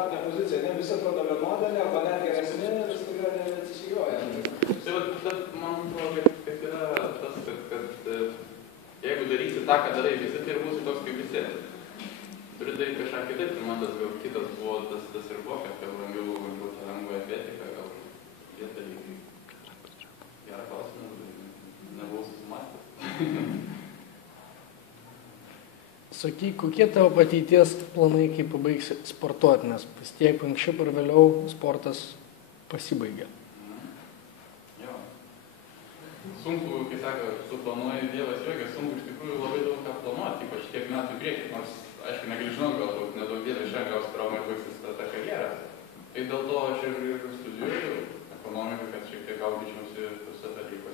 startinę poziciją, ne visi atrodo vienodami, arba net geresni, ir staiga neatsisijoja. Tai man atrodo, kad yra tas, kad jeigu darysi tą, ką darai visi, tai ir būsi toks kaip visi. Turi daryti kažką kitaip, ir man tas gal kitas buvo tas ir buvo, kad gal langiau tą lengvą atletiką, gal tie dalykai. Gerą klausimą, nebuvau susimąstęs. Sakyk, kokie tavo ateities planai, kai pabaigsi sportuoti, nes vis tiek anksčiau ar vėliau sportas pasibaigia. Jo. Sunku, kai sako, tu planuoji Dievas juokia, sunku iš tikrųjų labai daug ką planuoti, ypač tiek metų į priekį, nors, aišku, negali žinot, galbūt nedaug dievė šiandien gaus traumą ir baigsis tą karjerą. Tai dėl to aš ir studijuoju ekonomiką, kad šiek tiek gaudyčiausi tose dalykuose.